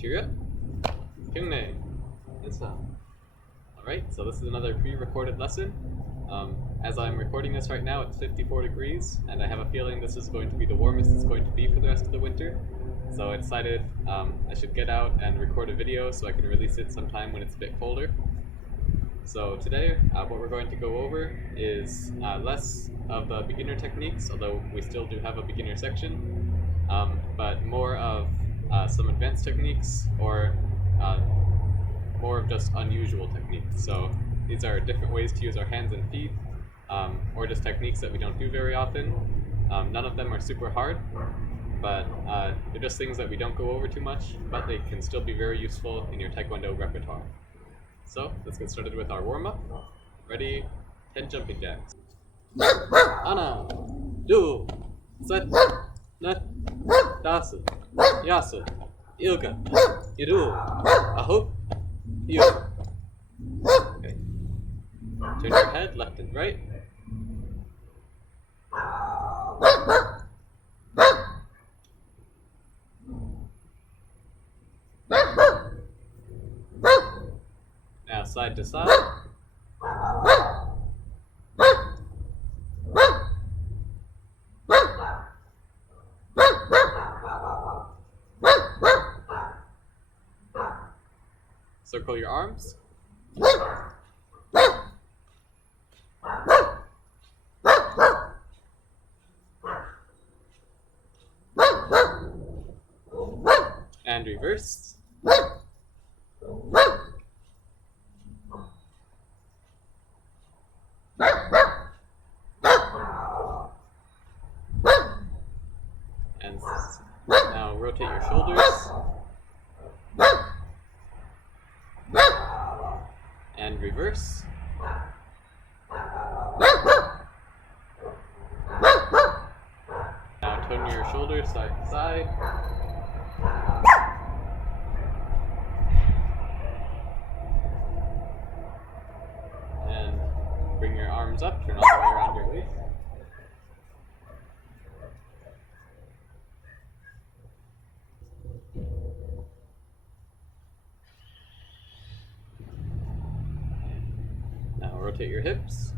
cheer up. Fingernail. Instep. Alright, so this is another pre-recorded lesson. As I'm recording this right now, it's 54 degrees, and I have a feeling this is going to be the warmest it's going to be for the rest of the winter. So I decided I should get out and record a video so I can release it sometime when it's a bit colder. So today, what we're going to go over is less of the beginner techniques, although we still do have a beginner section, but more of some advanced techniques, or more of just unusual techniques. So these are different ways to use our hands and feet, or just techniques that we don't do very often. None of them are super hard, but they're just things that we don't go over too much, but they can still be very useful in your Taekwondo repertoire. So let's get started with our warm-up. Ready? 10 jumping jacks. Ana, do, set, net, dasu, yasu, ilga, iru, aho, you. Okay. Turn your head left and right. Now side to side. Circle your arms. And reverse. And now rotate your shoulders. And reverse. Now turn your shoulders side to side. And bring your arms up, turn all the way around your waist. Now rotate your hips.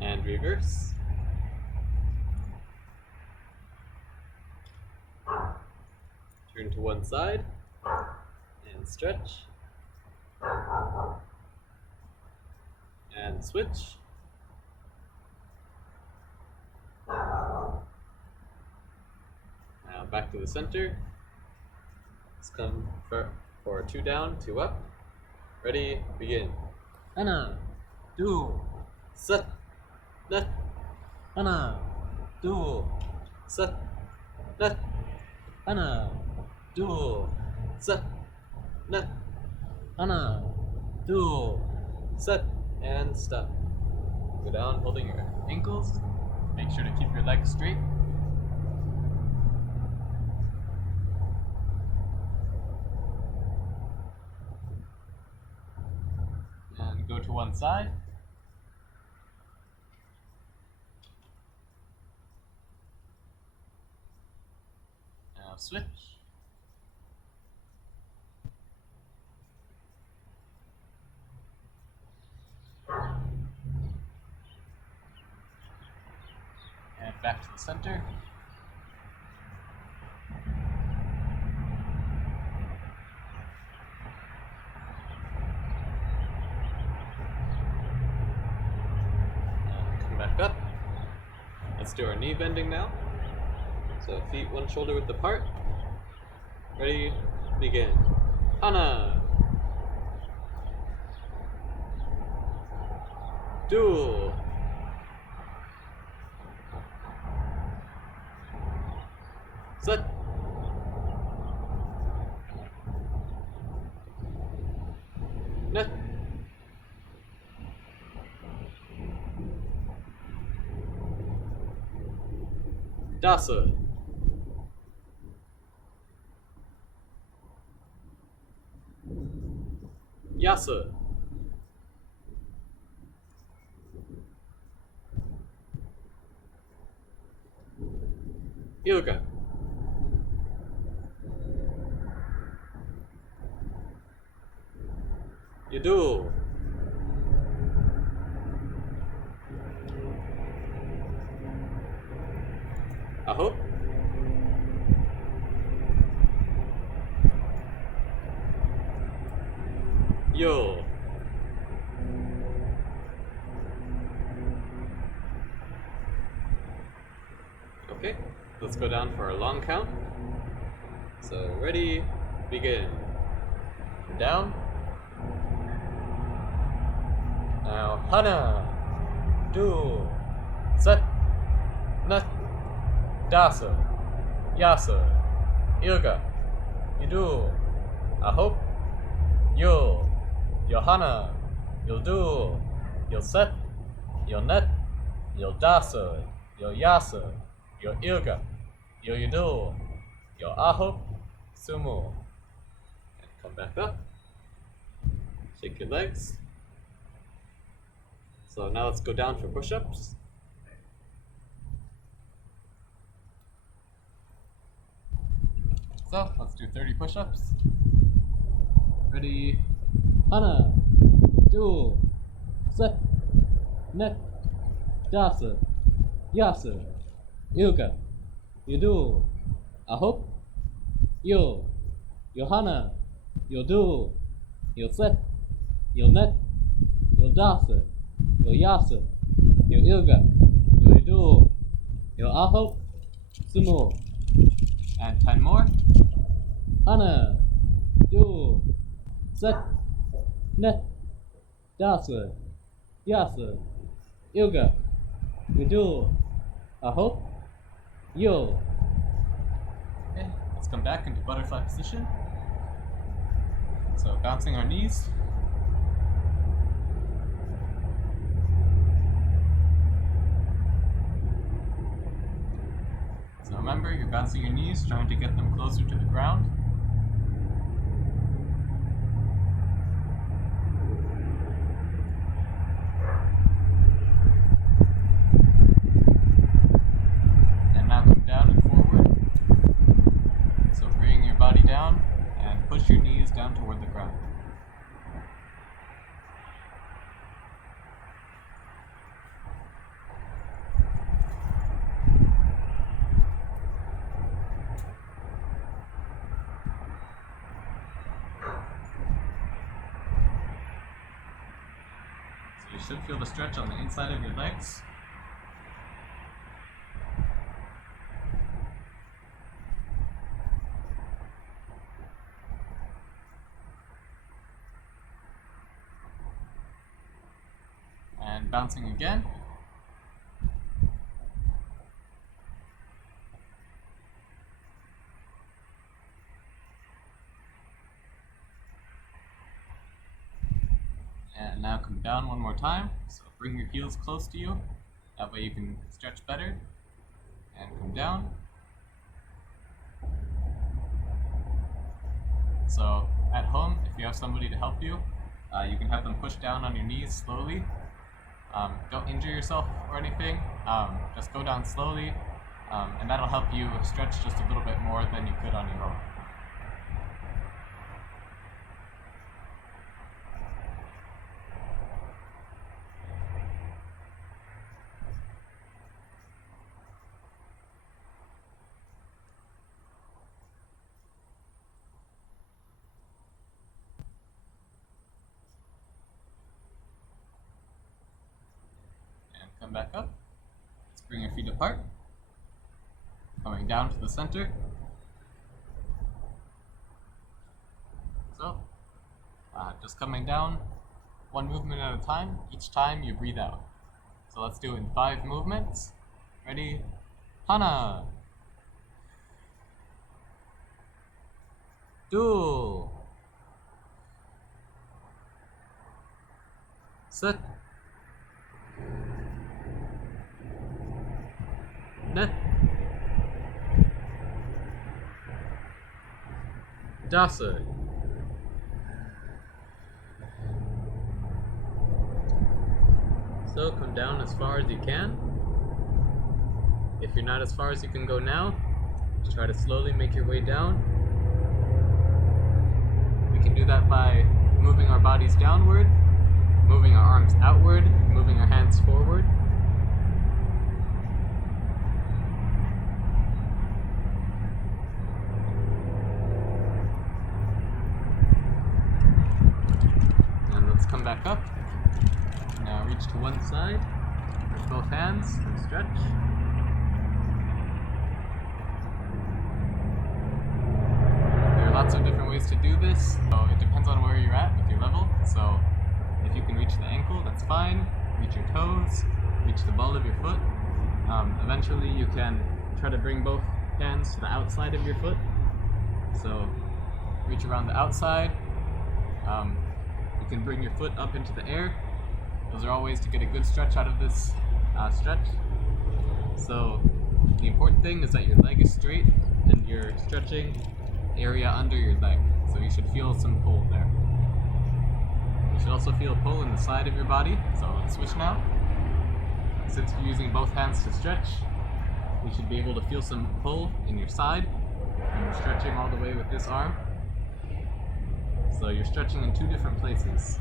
And reverse. Turn to one side and stretch. And switch. Now back to the center. Let's come for 2 down, 2 up. Ready, begin. Ana, do, set, net. Ana, do, set, net. Ana, do, set, net. Ana, do, set, and stop. Go down holding your ankles. Make sure to keep your legs straight. And go to one side. Now switch. And back to the center. And come back up. Let's do our knee bending now. So feet one shoulder width apart. Ready, begin. Ana. Do. Set. Net. Dasu. Yasu. Ilga. Yadul. Aho. Yo. Okay, let's go down for a long count. So ready, begin. Down. Now Hana, Du, Set, Nut, Dasa, Yasa, Ilga, Yidu, Ahop, Yul, Johanna, Yildu, Yilset, Yilnet, Yildasa, Yilyasa, Yilga, Yidu, Ahop, Sumu. And come back up. Shake your legs. So now let's go down for push-ups. So let's do 30 push-ups. Ready? Hana, Du, Set, Net, Dasa, Yasa, Ilga, Yidu, Ahop, Yul, Johanna, Yildu, Yilset, Yilnet, Yildasa, Yasa, Ilga, Yidu, Ahop, Sumu. And 10 more. Hana, Du, Set, Net, Dasa, Yasa, Ilga, Yidu, Ahop, Yul. Okay, let's come back into butterfly position. So bouncing our knees. So remember, you're bouncing your knees, trying to get them closer to the ground. And now come down and forward. So bring your body down and push your knees down toward the ground. You should feel the stretch on the inside of your legs. And bouncing again. And now come down one more time. So bring your heels close to you. That way you can stretch better. And come down. So at home, if you have somebody to help you, you can have them push down on your knees slowly. Don't injure yourself or anything. Just go down slowly, and that'll help you stretch just a little bit more than you could on your own. Come back up. Let's bring your feet apart. Coming down to the center. So, just coming down one movement at a time. Each time you breathe out. So let's do it in 5 movements. Ready? Hana. Du. Set. Net. Dasa. So come down as far as you can. If you're not as far as you can go now, Just try to slowly make your way down. We can do that by moving our bodies downward, moving our arms outward, moving our hands forward. And let's come back up. Now reach to one side with both hands and stretch. There are lots of different ways to do this, so it depends on where you're at with your level. So if you can reach the ankle, that's fine. Reach your toes, reach the ball of your foot. Eventually you can try to bring both hands to the outside of your foot. So reach around the outside. You can bring your foot up into the air. Those are all ways to get a good stretch out of this stretch. So the important thing is that your leg is straight and you're stretching area under your leg. So you should feel some pull there. You should also feel pull in the side of your body. So let's switch now. Since you're using both hands to stretch, you should be able to feel some pull in your side. And you're stretching all the way with this arm. So you're stretching in two different places.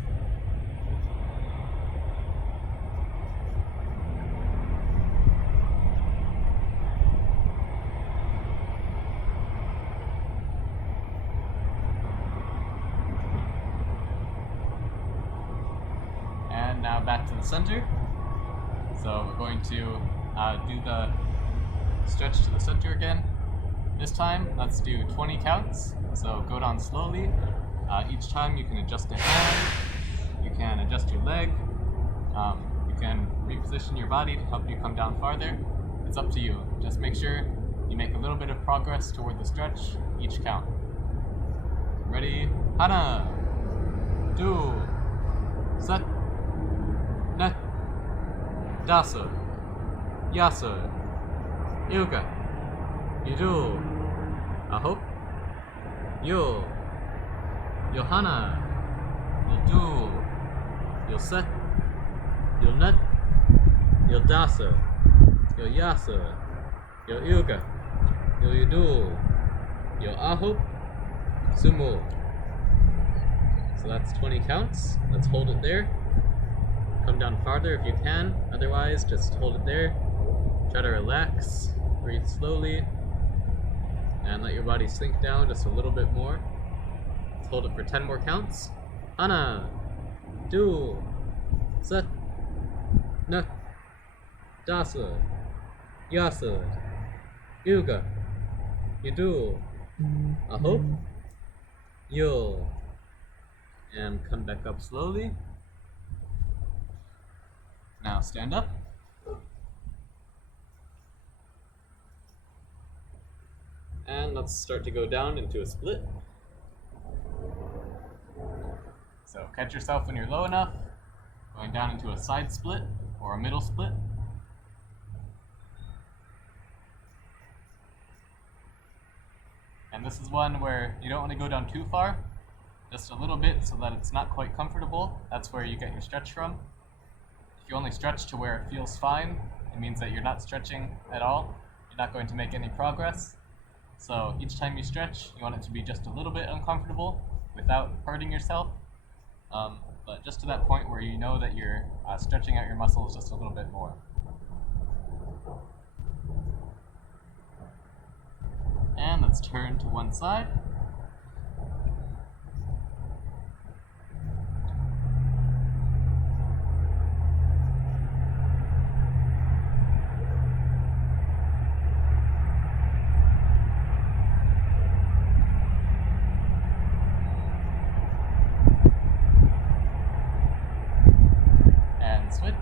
And now back to the center. So we're going to do the stretch to the center again. This time, let's do 20 counts. So go down slowly. Each time you can adjust a hand, you can adjust your leg, you can reposition your body to help you come down farther. It's up to you. Just make sure you make a little bit of progress toward the stretch each count. Ready? Hana, 2, set, net, dasa, yasa, ilga, idu, ahop, yo. Johanna, you'll do, you'll set, you'll nut, you'll dasa, you'll yasa, you'll ilga, you'll yudu, you'll ahop, sumo. So that's 20 counts. Let's hold it there. Come down farther if you can. Otherwise, just hold it there. Try to relax, breathe slowly, and let your body sink down just a little bit more. Hold it for 10 more counts. Hana, 2, set, na, dasa, yasa, yuga, yudu, ahop, yo. And come back up slowly. Now stand up. And let's start to go down into a split. So catch yourself when you're low enough, going down into a side split or a middle split. And this is one where you don't want to go down too far, just a little bit so that it's not quite comfortable. That's where you get your stretch from. If you only stretch to where it feels fine, it means that you're not stretching at all. You're not going to make any progress. So each time you stretch, you want it to be just a little bit uncomfortable without hurting yourself. But just to that point where you know that you're stretching out your muscles just a little bit more. And let's turn to one side. Switch.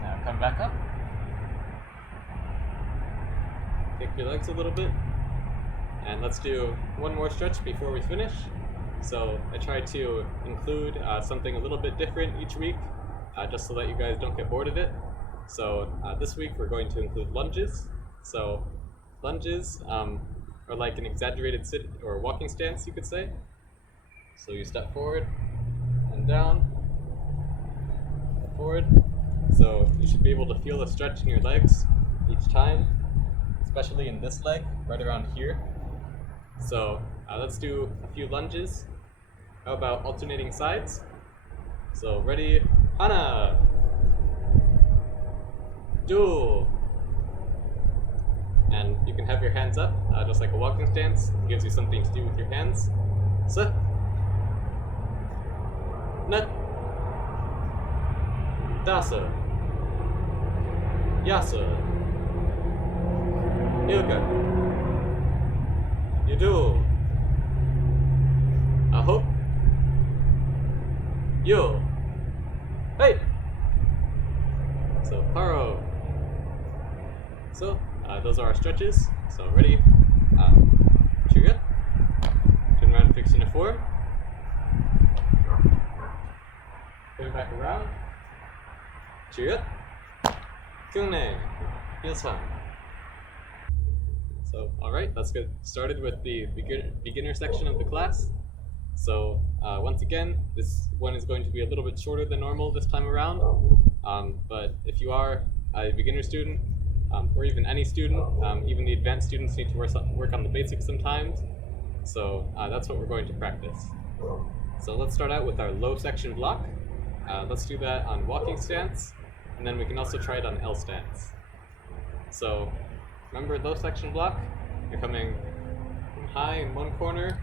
Now come back up. Kick your legs a little bit. And let's do one more stretch before we finish. So I try to include something a little bit different each week, just so that you guys don't get bored of it. So this week we're going to include lunges. So lunges are like an exaggerated sit or walking stance, you could say. So you step forward and down, forward. So you should be able to feel the stretch in your legs each time, especially in this leg, right around here. So let's do a few lunges. How about alternating sides? So ready, hana, do. And you can have your hands up, just like a walking stance. It gives you something to do with your hands. So, nut, dasa, yasa, yoga, you do, aho, yo, hey. So paro. So those are our stretches. So ready, chiga, turn around, fixing a form, turn back around, chiga, Fingernail, heels on. So alright, let's get started with the beginner section of the class. So once again, this one is going to be a little bit shorter than normal this time around, but if you are a beginner student, or even any student, even the advanced students need to work on the basics sometimes, so that's what we're going to practice. So let's start out with our low section block. Let's do that on walking stance, and then we can also try it on L stance. So remember low section block, you're coming from high in one corner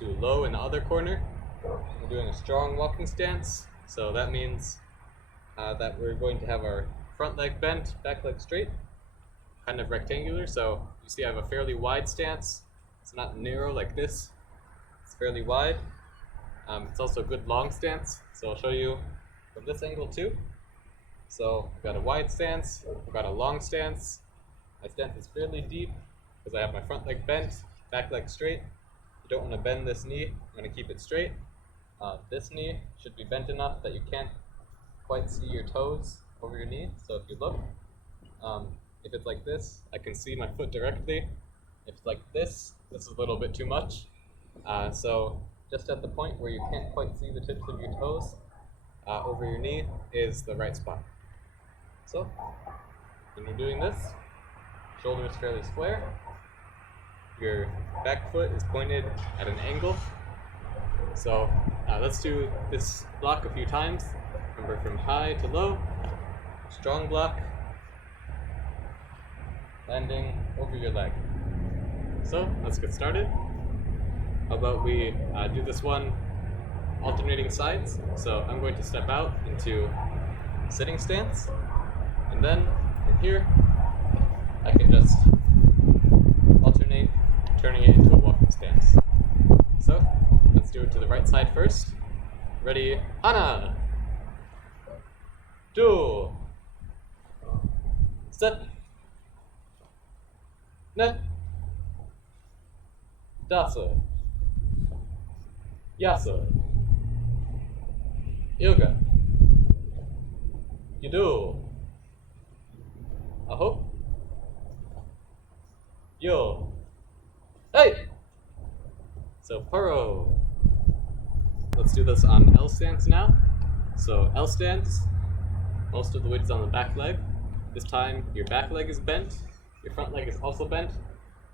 to low in the other corner. We're doing a strong walking stance, so that means that we're going to have our front leg bent, back leg straight, kind of rectangular. So you see I have a fairly wide stance. It's not narrow like this, it's fairly wide. It's also a good long stance, so I'll show you from this angle too. So I've got a wide stance, I've got a long stance. My stance is fairly deep because I have my front leg bent, back leg straight. You don't want to bend this knee, I'm going to keep it straight. This knee should be bent enough that you can't quite see your toes over your knee. So if you look, if it's like this, I can see my foot directly. If it's like this is a little bit too much. So just at the point where you can't quite see the tips of your toes over your knee is the right spot. So when you're doing this, shoulder is fairly square. Your back foot is pointed at an angle. So let's do this block a few times. Remember, from high to low, strong block, landing over your leg. So let's get started. How about we do this one alternating sides. So I'm going to step out into sitting stance, and then from here I can just alternate turning it into a walking stance. So let's do it to the right side first. Ready, hana, do, set, net, dasa, yasa, yoga, you do, aho, yo, hey. So paro. Let's do this on L stance now. So L stance, most of the weight is on the back leg. This time your back leg is bent, your front leg is also bent,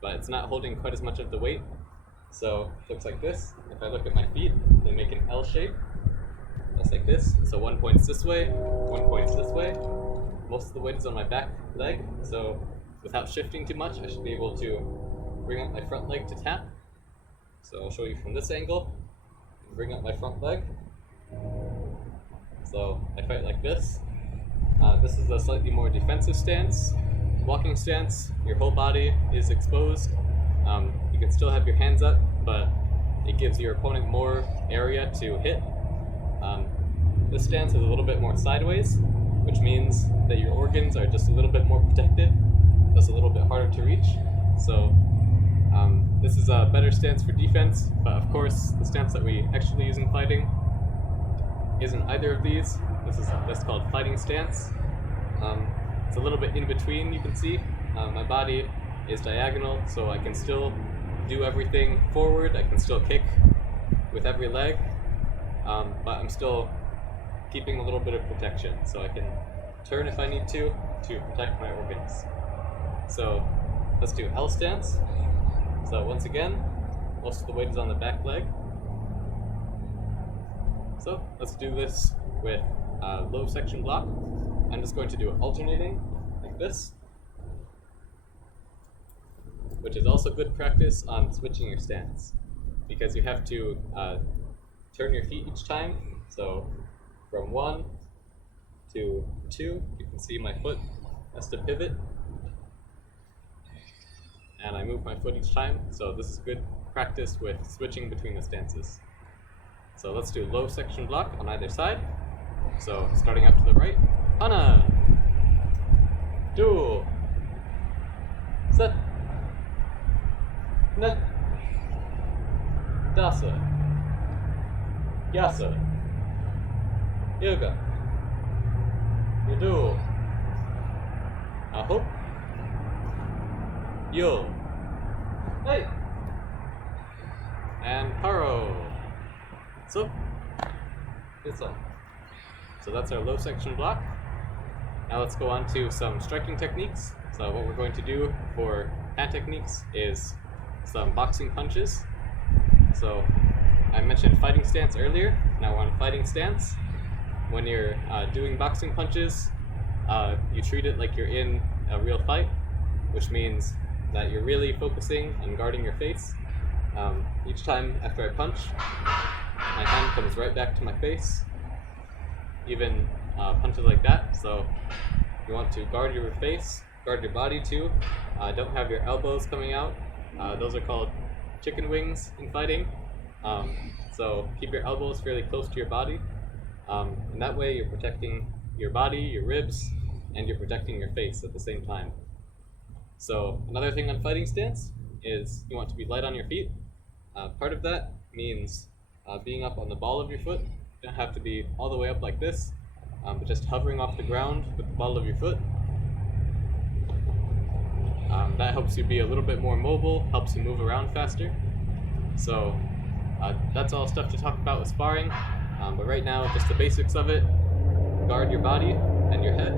but it's not holding quite as much of the weight. So it looks like this. If I look at my feet, they make an L shape, just like this. So one points this way, one points this way. Most of the weight is on my back leg, so without shifting too much, I should be able to bring up my front leg to tap. So I'll show you from this angle. Bring up my front leg. So I fight like this. This is a slightly more defensive stance. Walking stance, your whole body is exposed. You can still have your hands up, but it gives your opponent more area to hit. This stance is a little bit more sideways, which means that your organs are just a little bit more protected, just a little bit harder to reach. So this is a better stance for defense, but of course the stance that we actually use in fighting isn't either of these. This is called fighting stance. It's a little bit in between, you can see. My body is diagonal, so I can still do everything forward. I can still kick with every leg, but I'm still keeping a little bit of protection, so I can turn if I need to protect my organs. So let's do L stance. So once again, most of the weight is on the back leg. So let's do this with low section block. I'm just going to do it alternating like this, which is also good practice on switching your stance, because you have to turn your feet each time. So from 1 to 2, you can see my foot has to pivot, and I move my foot each time. So this is good practice with switching between the stances. So let's do low section block on either side. So starting up to the right, Hana, dual, set, net, dasa, yasa, yoga, yadu, aho, yo, hey, and paro. So, it's all. So that's our low section block. Now let's go on to some striking techniques. So what we're going to do for hand techniques is some boxing punches. So I mentioned fighting stance earlier. Now we're on fighting stance. When you're doing boxing punches, you treat it like you're in a real fight, which means that you're really focusing on guarding your face. Each time after I punch, my hand comes right back to my face, even punches like that. So you want to guard your face, guard your body too. Don't have your elbows coming out. Those are called chicken wings in fighting. So keep your elbows fairly close to your body. And that way you're protecting your body, your ribs, and you're protecting your face at the same time. So another thing on fighting stance is you want to be light on your feet. Part of that means being up on the ball of your foot. You don't have to be all the way up like this, but just hovering off the ground with the ball of your foot. That helps you be a little bit more mobile, helps you move around faster. So that's all stuff to talk about with sparring, but right now just the basics of it. Guard your body and your head,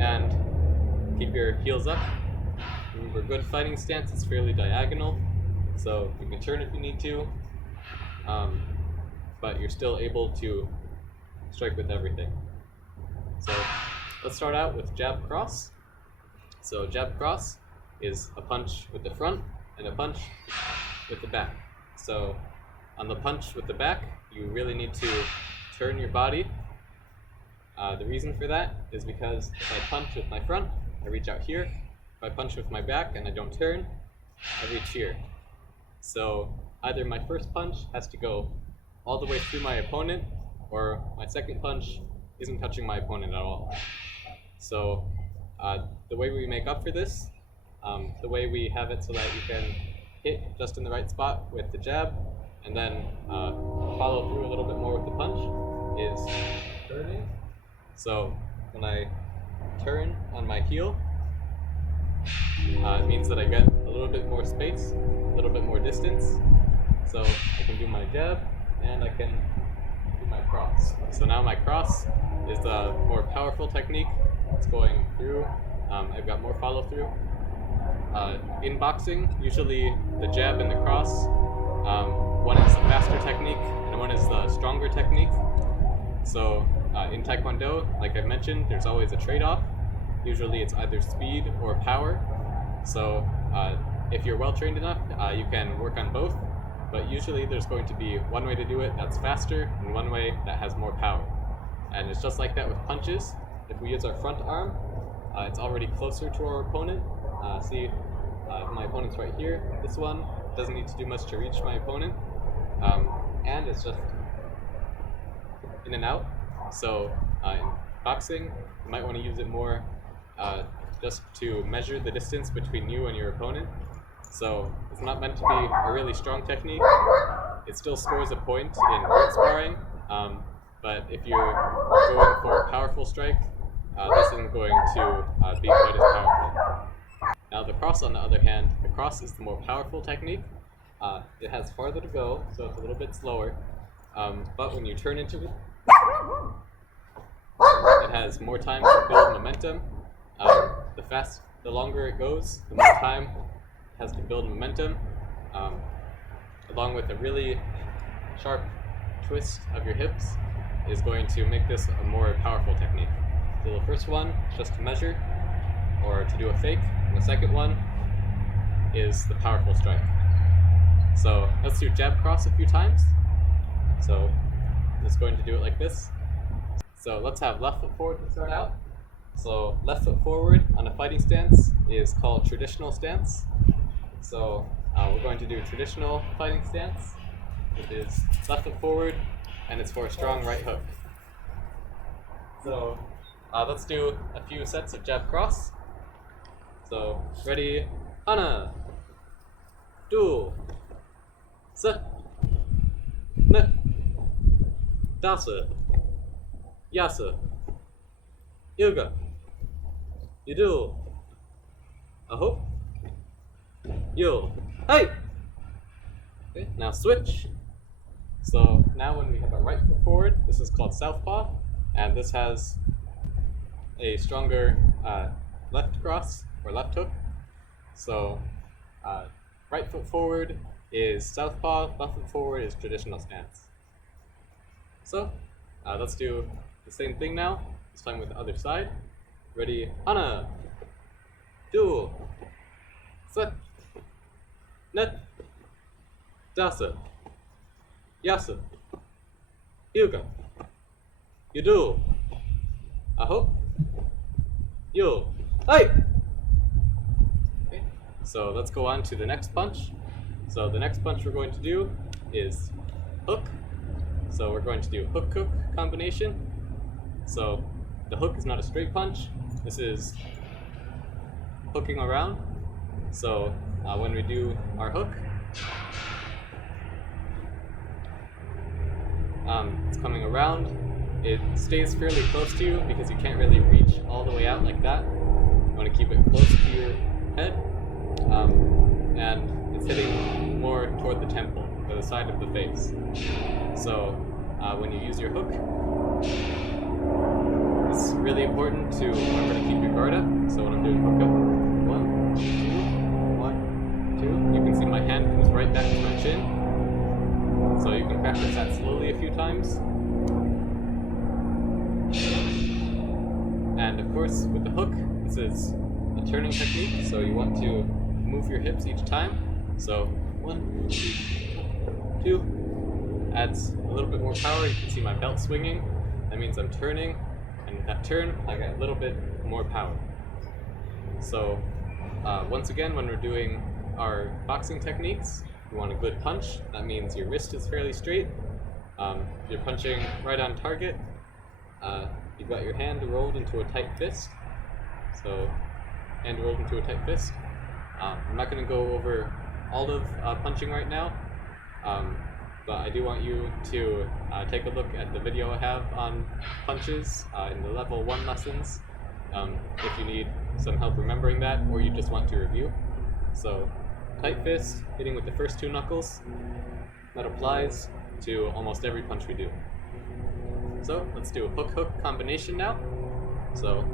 and keep your heels up. Remember, good fighting stance is fairly diagonal, so you can turn if you need to, but you're still able to strike with everything. So let's start out with jab cross. So jab cross is a punch with the front and a punch with the back. So on the punch with the back, you really need to turn your body. The reason for that is because if I punch with my front, I reach out here. If I punch with my back and I don't turn, I reach here. So either my first punch has to go all the way through my opponent, or my second punch isn't touching my opponent at all. So the way we make up for this, the way we have it so that you can hit just in the right spot with the jab, and then follow through a little bit more with the punch, is turning. So when I turn on my heel, it means that I get a little bit more space, a little bit more distance. So I can do my jab, and I can do my cross. So now my cross is the more powerful technique. It's going through. I've got more follow through. In boxing, usually the jab and the cross, one is the faster technique and one is the stronger technique. So in Taekwondo, like I mentioned, there's always a trade-off. Usually it's either speed or power. So if you're well trained enough, you can work on both. But usually there's going to be one way to do it that's faster and one way that has more power. And it's just like that with punches. If we use our front arm, it's already closer to our opponent. See, my opponent's right here. This one doesn't need to do much to reach my opponent. And it's just in and out. So in boxing, you might want to use it more just to measure the distance between you and your opponent. So it's not meant to be a really strong technique. It still scores a point in group sparring, but if you're going for a powerful strike, this isn't going to be quite as powerful. Now the cross, on the other hand, the cross is the more powerful technique. It has farther to go, so it's a little bit slower. But when you turn into it, it has more time to build momentum. The longer it goes, the more time it has to build momentum, along with a really sharp twist of your hips is going to make this a more powerful technique. So the first one is just to measure or to do a fake, and the second one is the powerful strike. So let's do jab cross a few times. So I'm just going to do it like this. So let's have left foot forward to start out. So left foot forward on a fighting stance is called traditional stance. So we're going to do traditional fighting stance. It is left foot forward, and it's for a strong right hook. So let's do a few sets of jab cross. So ready, hana, do, set, net, dasa, yasa, yoga, yidu, aho, yo, hey! Okay, now switch. So now when we have our right foot forward, this is called southpaw, and this has a stronger left cross or left hook. So right foot forward is southpaw, left foot forward is traditional stance. So let's do the same thing now, this time with the other side. Ready, hana, do, set, net, dasa, yasa, yoga, yidu, aho, yo, hey! Okay, so let's go on to the next punch. So the next punch we're going to do is hook. So we're going to do hook-hook combination. So the hook is not a straight punch. This is hooking around. So when we do our hook, it's coming around. It stays fairly close to you because you can't really reach all the way out like that. You want to keep it close to your head, and it's hitting more toward the temple or the side of the face. So when you use your hook, it's really important to remember to keep your guard up. So when I'm doing hook up, 1, 2, 1, 2, you can see my hand comes right back to my chin. So you can practice that slowly a few times. And of course, with the hook, this is a turning technique, so you want to move your hips each time. So 1, 2, adds a little bit more power. You can see my belt swinging. That means I'm turning, and with that turn, I get a little bit more power. So once again, when we're doing our boxing techniques, you want a good punch. That means your wrist is fairly straight. You're punching right on target. You've got your hand rolled into a tight fist. So, hand rolled into a tight fist. I'm not going to go over all of punching right now, but I do want you to take a look at the video I have on punches in the level 1 lessons, if you need some help remembering that, or you just want to review. So, tight fist, hitting with the first 2 knuckles, that applies to almost every punch we do. So let's do a hook-hook combination now. So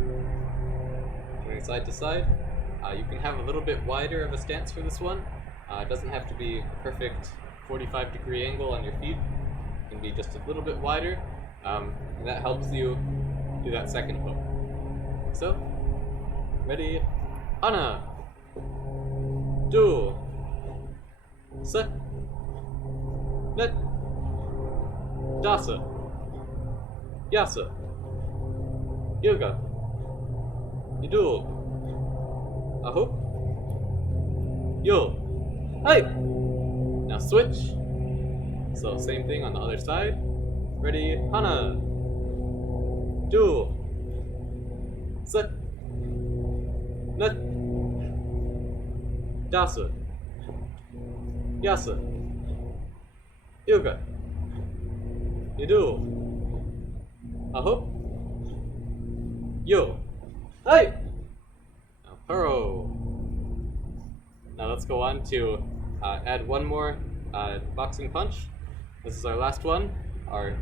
going side to side, you can have a little bit wider of a stance for this one. It doesn't have to be a perfect 45-degree angle on your feet. It can be just a little bit wider, and that helps you do that second hook. So, ready, hana, do, set, net, dasa, yasa, yoga, yidu, aho, yo, hey! Now switch. So same thing on the other side. Ready, hana, do, set, net, dasa, yasa, yoga, yidu, aho, Yo! Hey! Now, hurro! Now let's go on to add one more boxing punch. This is our last one, our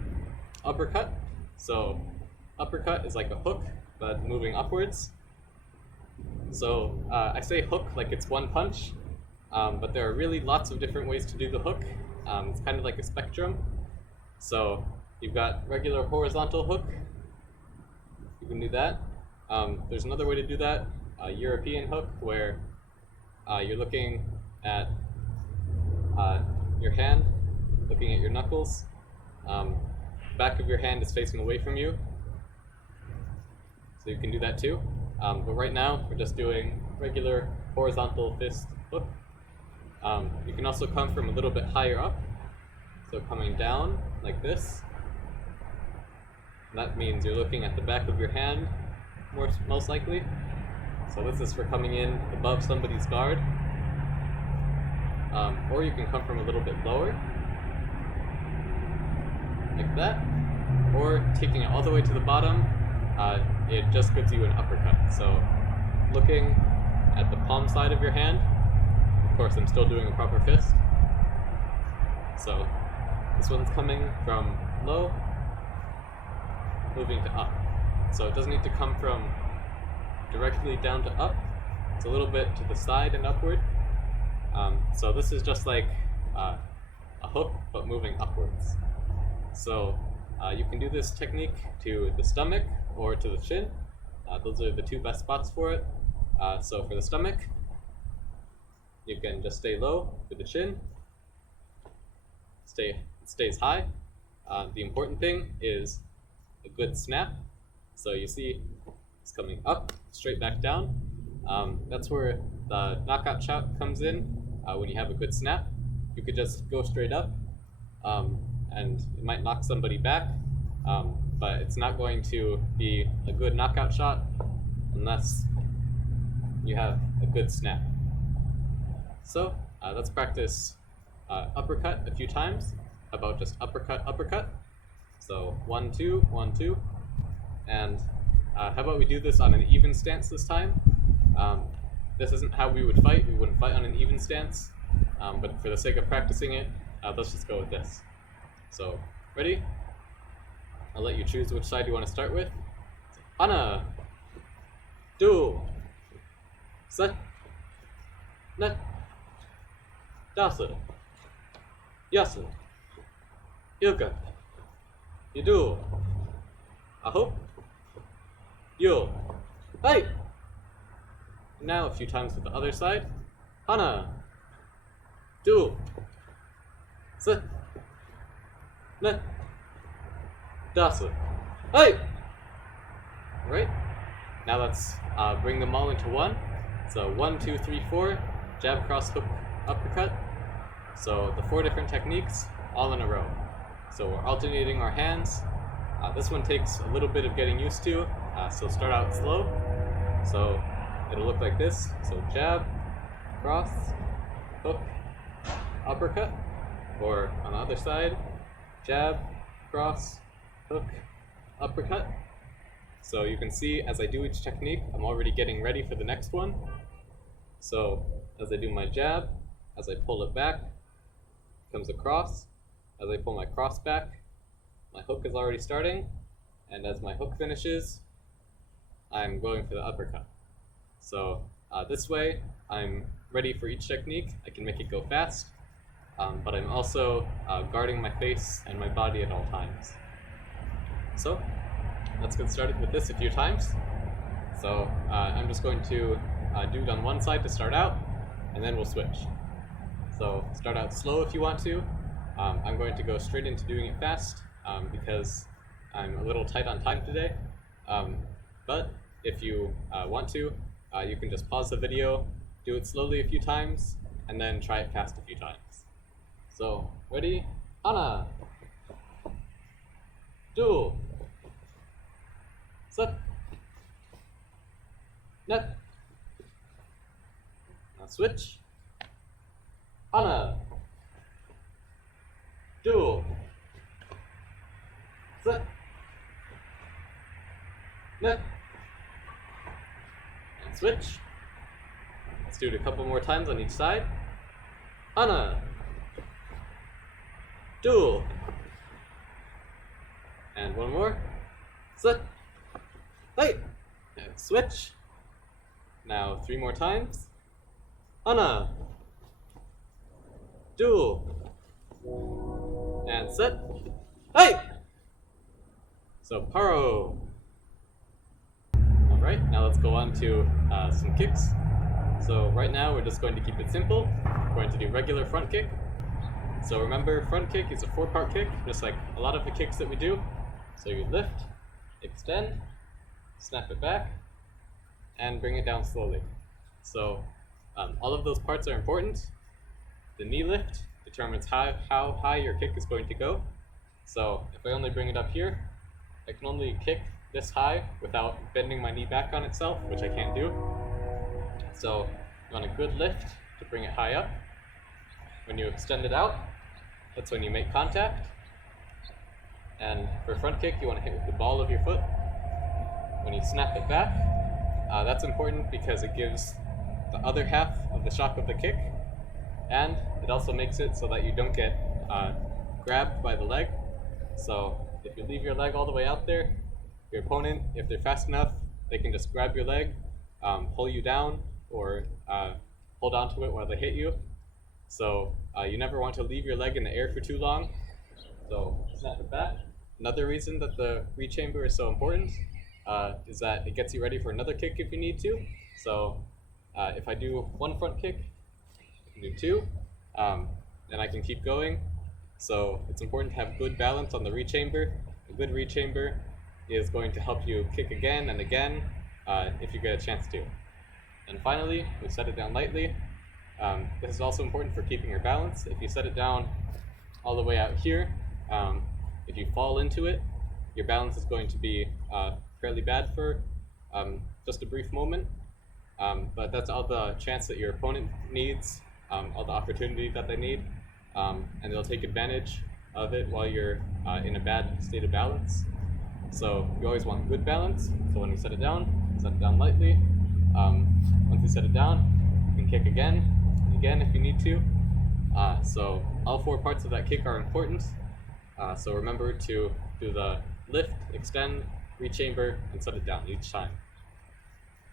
uppercut. So, uppercut is like a hook, but moving upwards. So, I say hook like it's one punch, but there are really lots of different ways to do the hook. It's kind of like a spectrum. So, you've got regular horizontal hook. You can do that. There's another way to do that, a European hook, where you're looking at your hand, looking at your knuckles. Back of your hand is facing away from you, so you can do that too. But right now, we're just doing regular horizontal fist hook. You can also come from a little bit higher up, so coming down like this. And that means you're looking at the back of your hand, most likely. So this is for coming in above somebody's guard. Or you can come from a little bit lower, like that. Or taking it all the way to the bottom, it just gives you an uppercut. So looking at the palm side of your hand, of course I'm still doing a proper fist. So this one's coming from low, moving to up. So it doesn't need to come from directly down to up. It's a little bit to the side and upward. So this is just like a hook, but moving upwards. So you can do this technique to the stomach or to the chin. Those are the two best spots for it. So for the stomach, you can just stay low for the chin. It stays high. The important thing is a good snap. So you see it's coming up, straight back down. That's where the knockout shot comes in. When you have a good snap, you could just go straight up, and it might knock somebody back, but it's not going to be a good knockout shot unless you have a good snap. So let's practice uppercut a few times. How about just uppercut, uppercut? So 1, 2, 1, 2, and how about we do this on an even stance this time? This isn't how we would fight. We wouldn't fight on an even stance, but for the sake of practicing it, let's just go with this. So, ready? I'll let you choose which side you want to start with. Hana, do, set, net, dasu, yasu, yuka, yidu, aho, yo, hey! Now a few times with the other side. Hana, do, set, ne, dasu, hey! Alright, now let's bring them all into one. So 1, 2, 3, 4, jab, cross, hook, uppercut. So the 4 different techniques, all in a row. So we're alternating our hands. This one takes a little bit of getting used to, so start out slow. So it'll look like this. So jab, cross, hook, uppercut. Or on the other side, jab, cross, hook, uppercut. So you can see as I do each technique, I'm already getting ready for the next one. So as I do my jab, as I pull it back, it comes across. As I pull my cross back, my hook is already starting. And as my hook finishes, I'm going for the uppercut. So this way, I'm ready for each technique. I can make it go fast, but I'm also guarding my face and my body at all times. So let's get started with this a few times. So I'm just going to do it on one side to start out, and then we'll switch. So start out slow if you want to. I'm going to go straight into doing it fast because I'm a little tight on time today. But if you want to, you can just pause the video, do it slowly a few times, and then try it fast a few times. So, ready? Hana, do, set, net. Now switch. Hana, do, set, net, switch. Let's do it a couple more times on each side. Hana. Duel. And one more. Set. Hey. And switch. Now 3 more times. Hana. Duel. And set. Hey. So paro. Alright, now let's go on to some kicks. So right now we're just going to keep it simple. We're going to do regular front kick. So remember, front kick is a 4-part kick, just like a lot of the kicks that we do. So you lift, extend, snap it back, and bring it down slowly. So all of those parts are important. The knee lift determines how high your kick is going to go. So if I only bring it up here, I can only kick this high without bending my knee back on itself, which I can't do. So you want a good lift to bring it high up. When you extend it out, that's when you make contact. And for front kick, you want to hit with the ball of your foot. When you snap it back, that's important because it gives the other half of the shock of the kick, and it also makes it so that you don't get grabbed by the leg. So if you leave your leg all the way out there, your opponent, if they're fast enough, they can just grab your leg, pull you down, or hold on to it while they hit you. So you never want to leave your leg in the air for too long. So snap it back. Another reason that the rechamber is so important is that it gets you ready for another kick if you need to. So if I do 1 front kick, I can do 2, and I can keep going. So it's important to have good balance on the rechamber. A good rechamber is going to help you kick again and again if you get a chance to. And finally, we set it down lightly. This is also important for keeping your balance. If you set it down all the way out here, if you fall into it, your balance is going to be fairly bad for just a brief moment. But that's all the chance that your opponent needs, all the opportunity that they need, and they'll take advantage of it while you're in a bad state of balance. So you always want good balance. So when you set it down lightly. Once you set it down, you can kick again and again if you need to. So all 4 parts of that kick are important. So remember to do the lift, extend, rechamber, and set it down each time.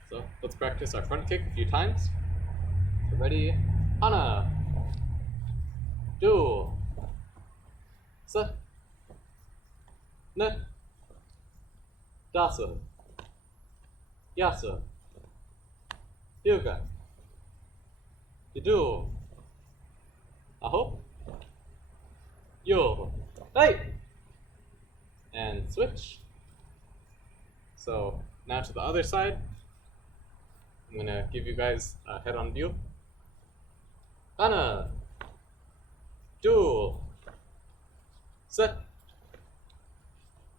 So let's practice our front kick a few times. So ready? Hana. Do. Set. Net. Dasa. Yasa. Yoga. Yidu. Aho. Yo. Hey! And switch. So now to the other side. I'm gonna give you guys a head-on view. Hana. Do. Set.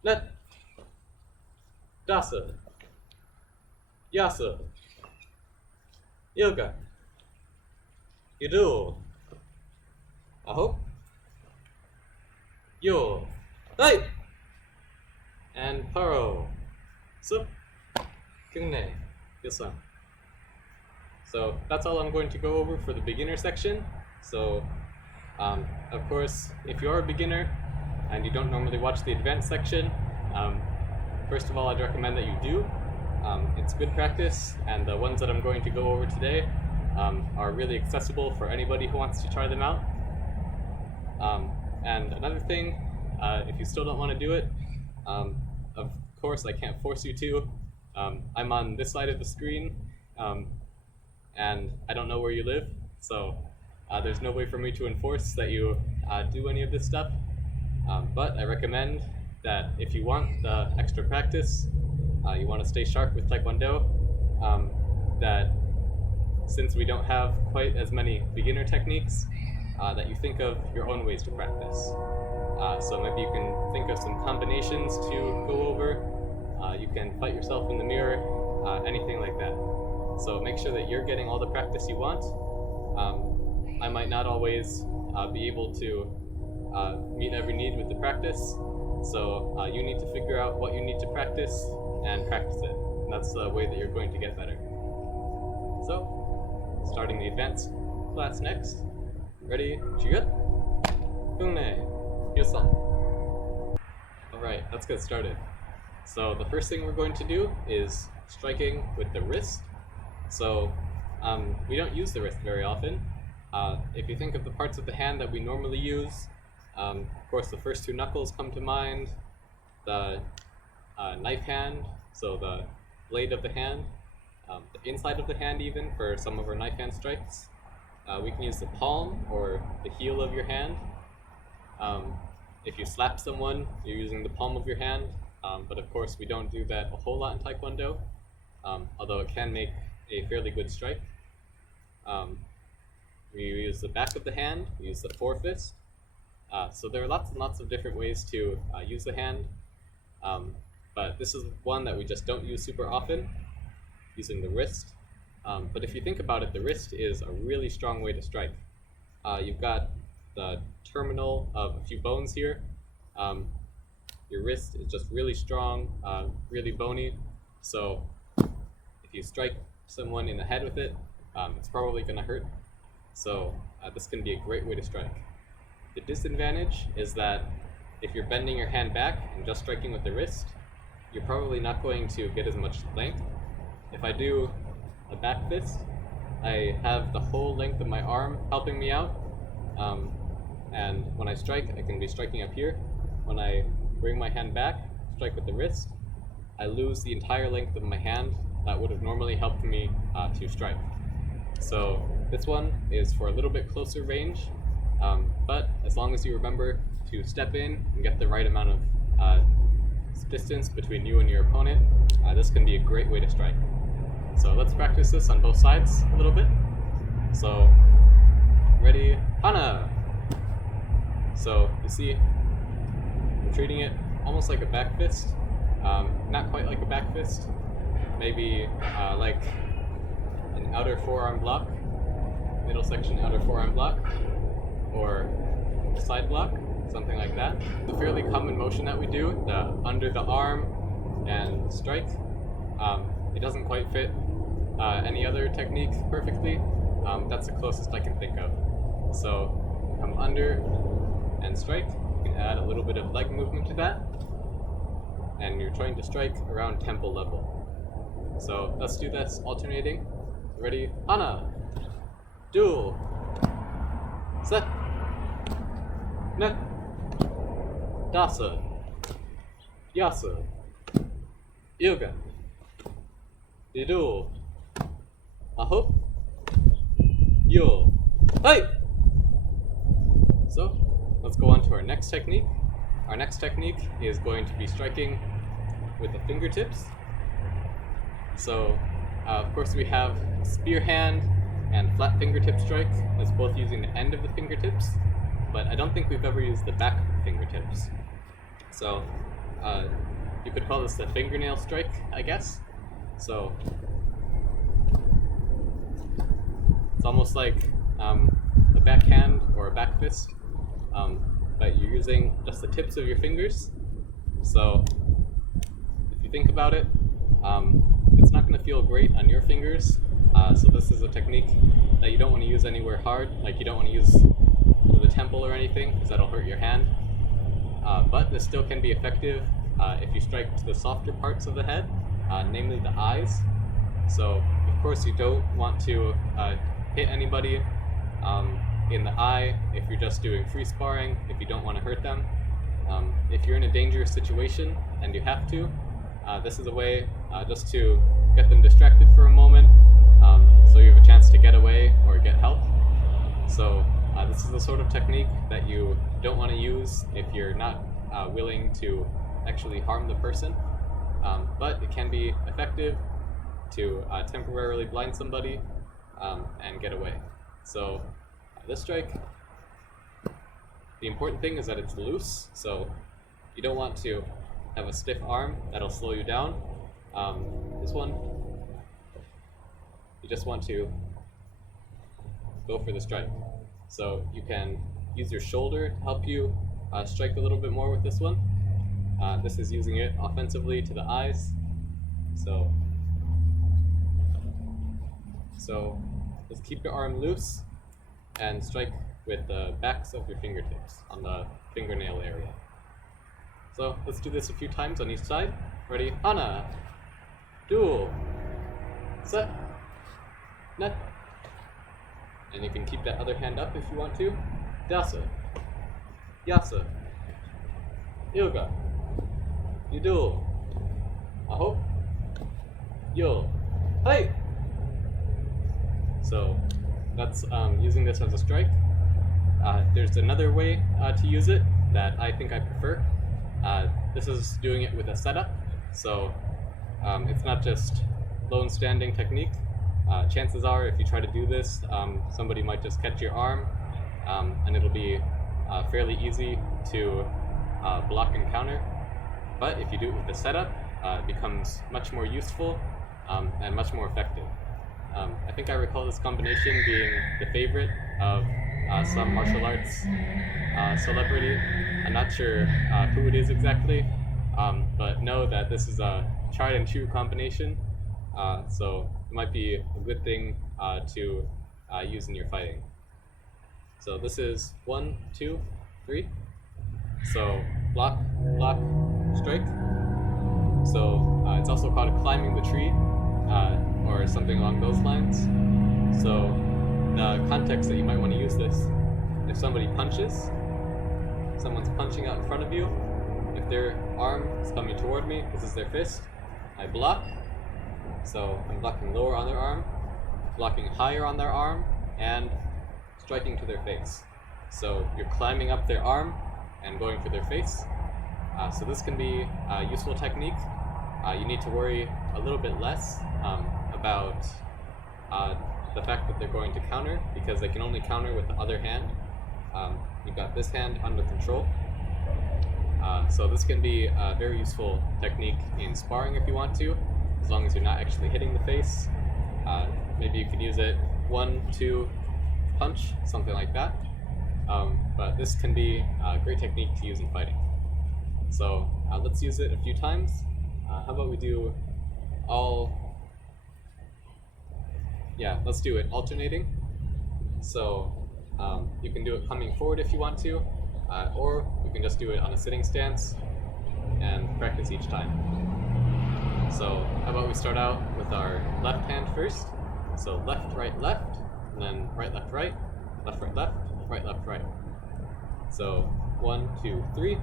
Net. Dasa. Yasa. Yoga. Yidu. Aho. Yo. Hey! And paro. Sup. Fingernail. This one. So that's all I'm going to go over for the beginner section. So of course, if you are a beginner and you don't normally watch the advanced section, first of all, I'd recommend that you do. It's good practice, and the ones that I'm going to go over today are really accessible for anybody who wants to try them out. And another thing, if you still don't want to do it, of course I can't force you to. I'm on this side of the screen, and I don't know where you live, so there's no way for me to enforce that you do any of this stuff. But I recommend that if you want the extra practice, you want to stay sharp with Taekwondo, that since we don't have quite as many beginner techniques, that you think of your own ways to practice. So maybe you can think of some combinations to go over. You can fight yourself in the mirror, anything like that. So make sure that you're getting all the practice you want. I might not always be able to meet every need with the practice, so you need to figure out what you need to practice and practice it. And that's the way that you're going to get better. So, starting the advanced class next. Ready? Jiget? Fingernail. Alright, let's get started. So the first thing we're going to do is striking with the wrist. So we don't use the wrist very often. If you think of the parts of the hand that we normally use, of course the first two knuckles come to mind, the knife hand, so the blade of the hand, the inside of the hand even for some of our knife hand strikes. We can use the palm or the heel of your hand. If you slap someone, you're using the palm of your hand, but of course we don't do that a whole lot in Taekwondo, although it can make a fairly good strike. We use the back of the hand, we use the forefist. So there are lots and lots of different ways to use the hand, but this is one that we just don't use super often, using the wrist. But if you think about it, the wrist is a really strong way to strike. You've got the terminal of a few bones here. Your wrist is just really strong, really bony, so if you strike someone in the head with it, it's probably going to hurt. So this can be a great way to strike. The disadvantage is that if you're bending your hand back and just striking with the wrist, you're probably not going to get as much length. If I do a back fist, I have the whole length of my arm helping me out, and when I strike, I can be striking up here. When I bring my hand back, strike with the wrist, I lose the entire length of my hand that would have normally helped me to strike. So this one is for a little bit closer range, but as long as you remember to step in and get the right amount of distance between you and your opponent, this can be a great way to strike. So let's practice this on both sides a little bit. So, ready, Hana! So, you see, I'm treating it almost like a back fist, not quite like a back fist, maybe like an outer forearm block, middle section outer forearm block, or side block, something like that. It's a fairly common motion that we do, the under the arm and strike. It doesn't quite fit any other technique perfectly. That's the closest I can think of. So come under and strike. You can add a little bit of leg movement to that, and you're trying to strike around temple level. So let's do this alternating. Ready? Hana! Duel! Set! Net! Dasa! Yasa! Yoga! Didu! Aho! Yo! Hey! So, let's go on to our next technique. Our next technique is going to be striking with the fingertips. So, of course we have spear hand and flat fingertip strike. That's both using the end of the fingertips, but I don't think we've ever used the back of the fingertips. So, you could call this the fingernail strike, I guess. So, it's almost like a backhand or a back fist, but you're using just the tips of your fingers. So, if you think about it, it's not going to feel great on your fingers. So this is a technique that you don't want to use anywhere hard, like you don't want to use to the temple or anything, because that'll hurt your hand. But this still can be effective if you strike to the softer parts of the head, namely the eyes. So, of course, you don't want to hit anybody in the eye if you're just doing free sparring, if you don't want to hurt them. If you're in a dangerous situation and you have to, this is a way just to get them distracted for a moment, so you have a chance to get away or get help. So this is the sort of technique that you don't want to use if you're not willing to actually harm the person, but it can be effective to temporarily blind somebody and get away. So this strike, the important thing is that it's loose, so you don't want to have a stiff arm, that'll slow you down. This one, you just want to go for the strike. So you can use your shoulder to help you strike a little bit more with this one. This is using it offensively to the eyes. So So just keep your arm loose and strike with the backs of your fingertips on the fingernail area. So let's do this a few times on each side. Ready? Hana! Duel! Set! Net! And you can keep that other hand up if you want to. Dasa! Yasa! Yoga! Yudul! Aho! Yul! Hey! So that's using this as a strike. There's another way to use it that I think I prefer. This is doing it with a setup, so it's not just lone standing technique. Chances are if you try to do this, somebody might just catch your arm, and it'll be fairly easy to block and counter. But if you do it with a setup, it becomes much more useful and much more effective. I think I recall this combination being the favorite of some martial arts celebrity. I'm not sure who it is exactly, but know that this is a tried and true combination, so it might be a good thing to use in your fighting. So this is 1, 2, 3. So block, block, strike. So it's also called climbing the tree, or something along those lines. So the context that you might want to use this, if somebody punches, someone's punching out in front of you, if their arm is coming toward me, this is their fist, I block. So I'm blocking lower on their arm, blocking higher on their arm, and striking to their face. So you're climbing up their arm and going for their face. So this can be a useful technique. You need to worry a little bit less about the fact that they're going to counter, because they can only counter with the other hand. You've got this hand under control. So this can be a very useful technique in sparring if you want to, as long as you're not actually hitting the face. Maybe you could use it 1, 2, punch, something like that. But this can be a great technique to use in fighting. So let's use it a few times. How about we do let's do it alternating. So you can do it coming forward if you want to, or you can just do it on a sitting stance and practice each time. So how about we start out with our left hand first. So left, and then right, left, right, right, left. So 1, 2, 3.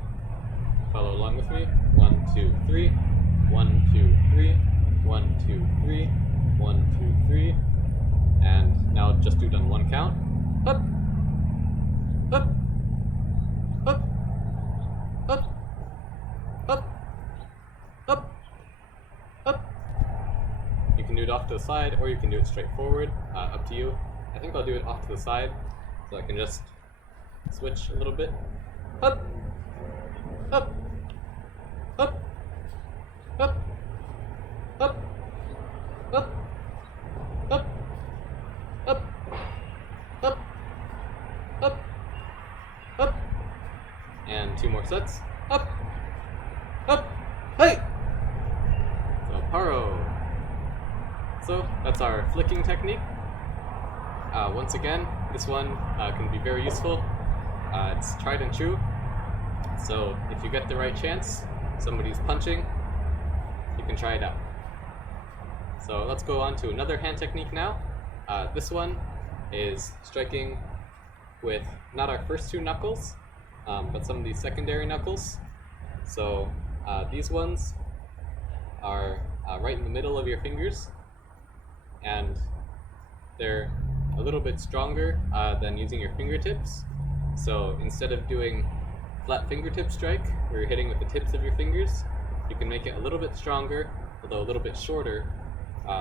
Follow along with me. 1, 2, 3. 1, 2, 3. 1, 2, 3. 1, 2, 3. And now just do it on one count. Up, up, up, up, up, up, up. You can do it off to the side, or you can do it straight forward. Up to you. I think I'll do it off to the side, so I can just switch a little bit. Up, up, up, up, up, up, up, up, up, up, up, and 2 more sets. Up, hey! So paro. So that's our flicking technique. Once again, this one can be very useful. It's tried and true. So if you get the right chance, somebody's punching, you can try it out. So let's go on to another hand technique now. This one is striking with not our first 2 knuckles, but some of these secondary knuckles. So these ones are right in the middle of your fingers, and they're a little bit stronger than using your fingertips. So instead of doing flat fingertip strike, where you're hitting with the tips of your fingers, you can make it a little bit stronger, although a little bit shorter,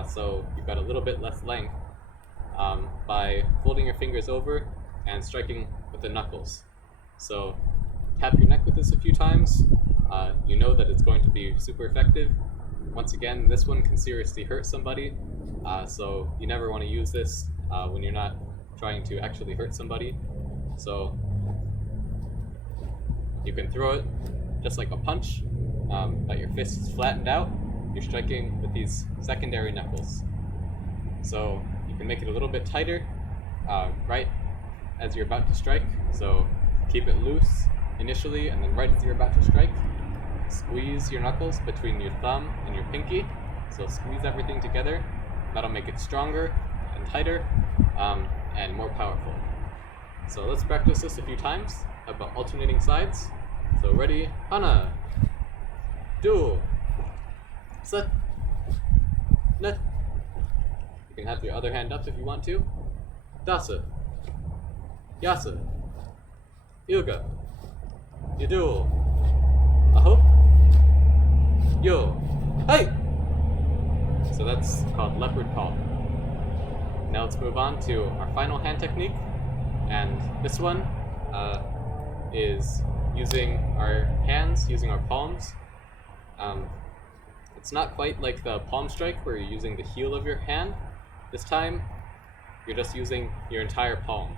so you've got a little bit less length, by folding your fingers over and striking with the knuckles. So tap your neck with this a few times. You know that it's going to be super effective. Once again, this one can seriously hurt somebody, so you never want to use this when you're not trying to actually hurt somebody. So you can throw it just like a punch, but your fist is flattened out. You're striking with these secondary knuckles. So you you can make it a little bit tighter right as you're about to strike. So keep it loose initially, and then right as you're about to strike, squeeze your knuckles between your thumb and your pinky. So squeeze everything together. That'll make it stronger and tighter and more powerful. So let's practice this a few times about alternating sides. So ready, hana, do, set, net. You can have your other hand up if you want to. Dasa, yasa, yoga, yudu, aho, yo, hey! So that's called leopard call. Now let's move on to our final hand technique, and this one is using our hands, using our palms. It's not quite like the palm strike where you're using the heel of your hand. This time, you're just using your entire palm.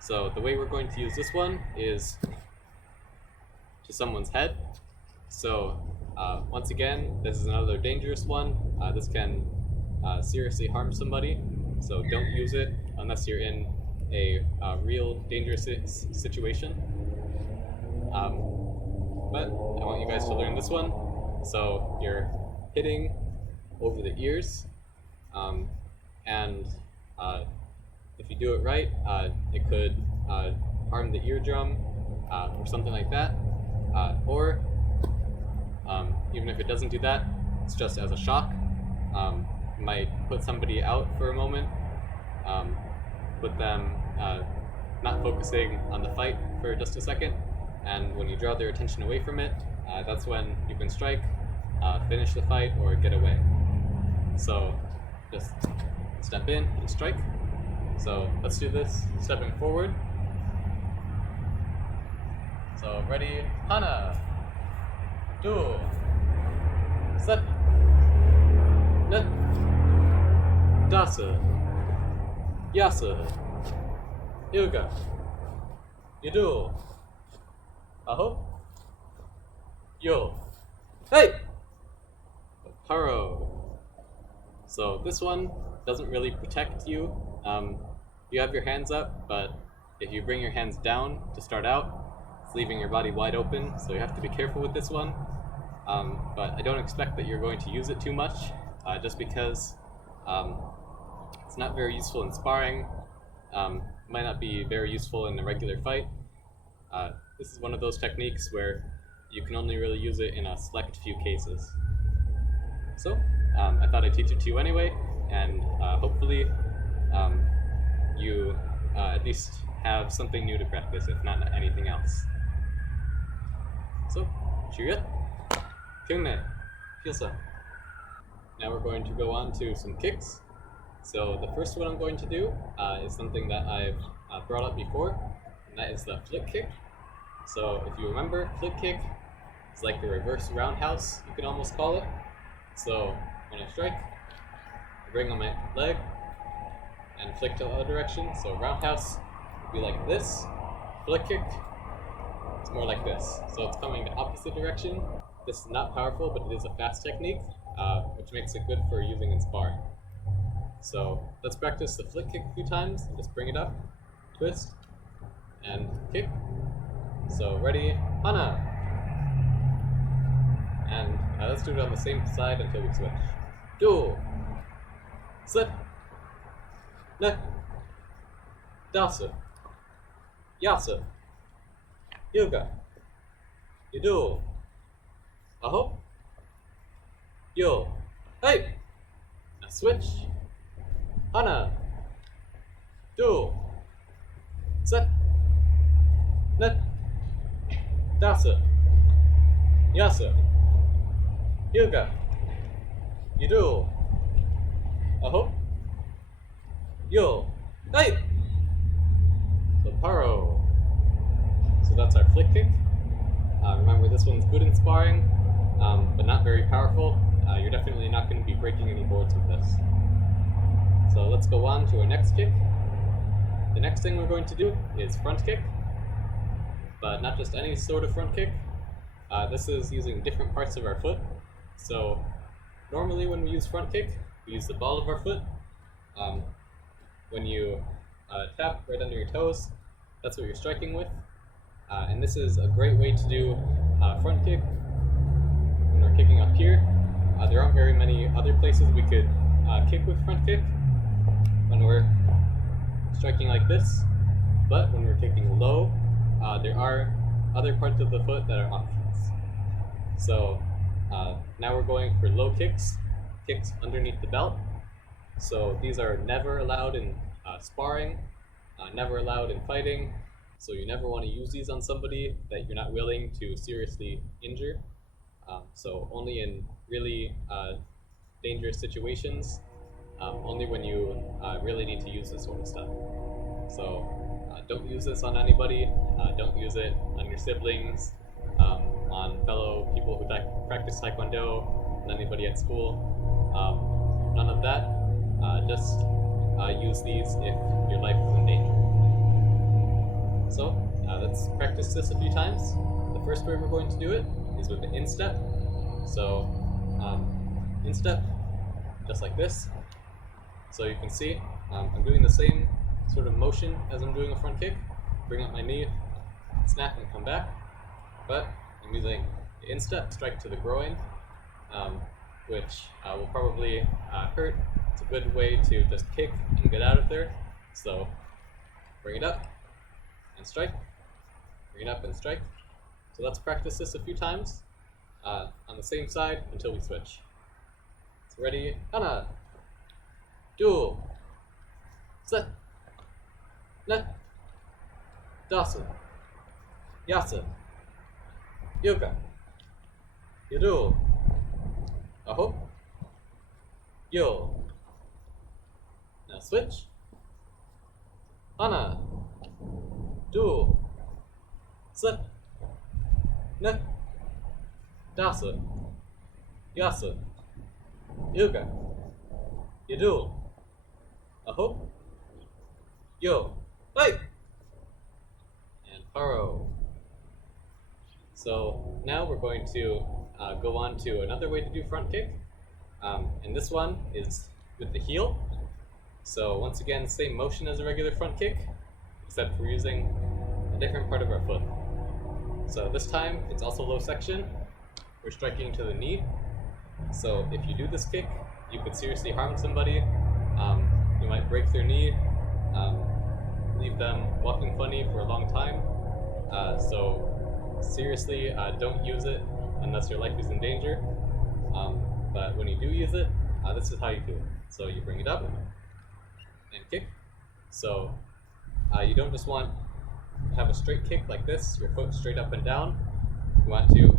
So the way we're going to use this one is to someone's head. So once again, this is another dangerous one. This can seriously harm somebody. So don't use it unless you're in a real dangerous situation. But I want you guys to learn this one. So you're hitting over the ears, and if you do it right, it could harm the eardrum or something like that. Or even if it doesn't do that, it's just as a shock. Might put somebody out for a moment, put them not focusing on the fight for just a second, and when you draw their attention away from it, that's when you can strike, finish the fight, or get away. So just step in and strike. So let's do this, stepping forward. So ready, hana, do, set, net, dasa, yasa, yoga, yudu, aho, yo, hey, paro. So this one doesn't really protect you. You have your hands up, but if you bring your hands down to start out, it's leaving your body wide open, so you have to be careful with this one. But I don't expect that you're going to use it too much, just because it's not very useful in sparring. Might not be very useful in a regular fight. This is one of those techniques where you can only really use it in a select few cases. So I thought I'd teach it to you anyway, and hopefully you at least have something new to practice, if not anything else. So, cheerio, Fingernail, Hilsa. Now we're going to go on to some kicks. So the first one I'm going to do is something that I've brought up before, and that is the flick kick. So if you remember, flick kick is like a reverse roundhouse, you could almost call it. So when I strike, I bring on my leg and flick to the other direction. So roundhouse would be like this. Flick kick, it's more like this. So it's coming the opposite direction. This is not powerful, but it is a fast technique, which makes it good for using in sparring. So let's practice the flick kick a few times and just bring it up, twist, and kick. So ready, hana. And let's do it on the same side until we switch. Do, slip, ne, dasa, yasa, yoga, yudu, aho, yo, hey, now switch, hana, do, set, net, dasa, yasa, yoga, yudu, aho, yo, hey! So paro. So that's our flick kick. Remember, this one's good in sparring, but not very powerful. You're definitely not going to be breaking any boards with this. So let's go on to our next kick. The next thing we're going to do is front kick, but not just any sort of front kick. This is using different parts of our foot. So normally when we use front kick, we use the ball of our foot, when you tap right under your toes, that's what you're striking with. And this is a great way to do front kick when we're kicking up here. There aren't very many other places we could kick with front kick when we're striking like this, but when we're kicking low, there are other parts of the foot that are options. So now we're going for low kicks, kicks underneath the belt. So these are never allowed in sparring, never allowed in fighting. So you never want to use these on somebody that you're not willing to seriously injure. So only in really dangerous situations, only when you really need to use this sort of stuff. So don't use this on anybody. Don't use it on your siblings, on fellow people who practice Taekwondo, on anybody at school. None of that. Just use these if your life is in danger. So let's practice this a few times. The first way we're going to do it is with the instep. So instep, just like this. So you can see I'm doing the same sort of motion as I'm doing a front kick. Bring up my knee, snap and come back. But I'm using the instep, strike to the groin, which will probably hurt. It's a good way to just kick and get out of there. So bring it up and strike, bring it up and strike. So let's practice this a few times on the same side until we switch. So ready, hana, duel, set, net, dasu, yasu, yoga, yadu, aho, yo. Now switch, hana, duel, set, net, dasu, yasu, yoga, yadu, aho, yo, hey! And paro. So now we're going to go on to another way to do front kick. And this one is with the heel. So once again, same motion as a regular front kick, except we're using a different part of our foot. So this time, it's also low section. We're striking to the knee. So if you do this kick, you could seriously harm somebody. You might break their knee, leave them walking funny for a long time. So seriously, don't use it unless your life is in danger. But when you do use it, this is how you do it. So you bring it up and kick. So you don't just want to have a straight kick like this, your foot straight up and down. You want to